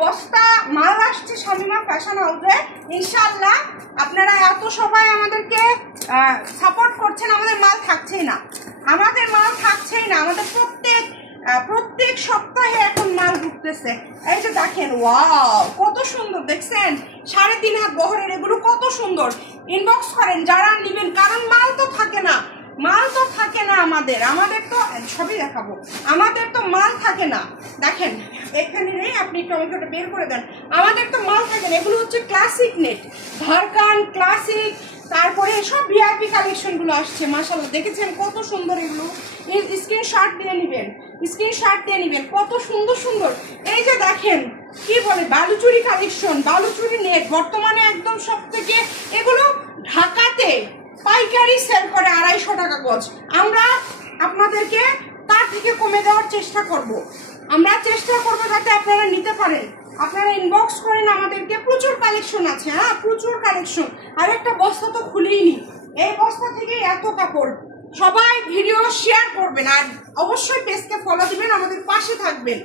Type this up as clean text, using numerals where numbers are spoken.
বস্তা মাল আসছে শামিমা ফ্যাশন হাউসে। ইনশাআল্লাহ আপনারা এত সবাই আমাদেরকে সাপোর্ট করছেন, আমাদের মাল থাকছেই না, আমাদের প্রত্যেক সপ্তাহে এখন মাল ঢুকতেছে। এই যে দেখেন, ওয়াও কত সুন্দর দেখছেন, 3.5 হাত বহরের এগুলো কত সুন্দর। ইনবক্স করেন যারা নেবেন, কারণ মাল তো থাকে না আমাদের তো সবই দেখাবো, আমাদের তো মাল থাকে না। দেখেন এখানে নেই, আপনি টমেটোটা বের করে দেন, আমাদের তো মাল থাকে না। এগুলো হচ্ছে ক্লাসিক নেট, ধারকান ক্লাসিক, তারপরে সব ভিআইপি কালেকশনগুলো আসছে। মাশাআল্লাহ দেখেছেন কত সুন্দর, এগুলো স্ক্রিনশট দিয়ে নেবেন, কত সুন্দর সুন্দর। এই যে দেখেন কি বলে বালুচুরি কালেকশন, বালুচুরি নেট বর্তমানে একদম সব থেকে, এগুলো ঢাকাতে পাইকারি সেল করে 250 টাকা গজ। আমরা আপনাদেরকে তার থেকে কমে দেওয়ার চেষ্টা করব যাতে আপনারা নিতে পারেন। আপনারা ইনবক্স করেন আমাদেরকে, প্রচুর কালেকশন আছে, হ্যাঁ প্রচুর কালেকশন। আর একটা বস্তা তো খুলেইনি, এই বস্তা থেকে এত কাপড়। সবাই ভিডিও শেয়ার করবেন, আর অবশ্যই পেজকে ফলো দিবেন, আমাদের পাশে থাকবেন।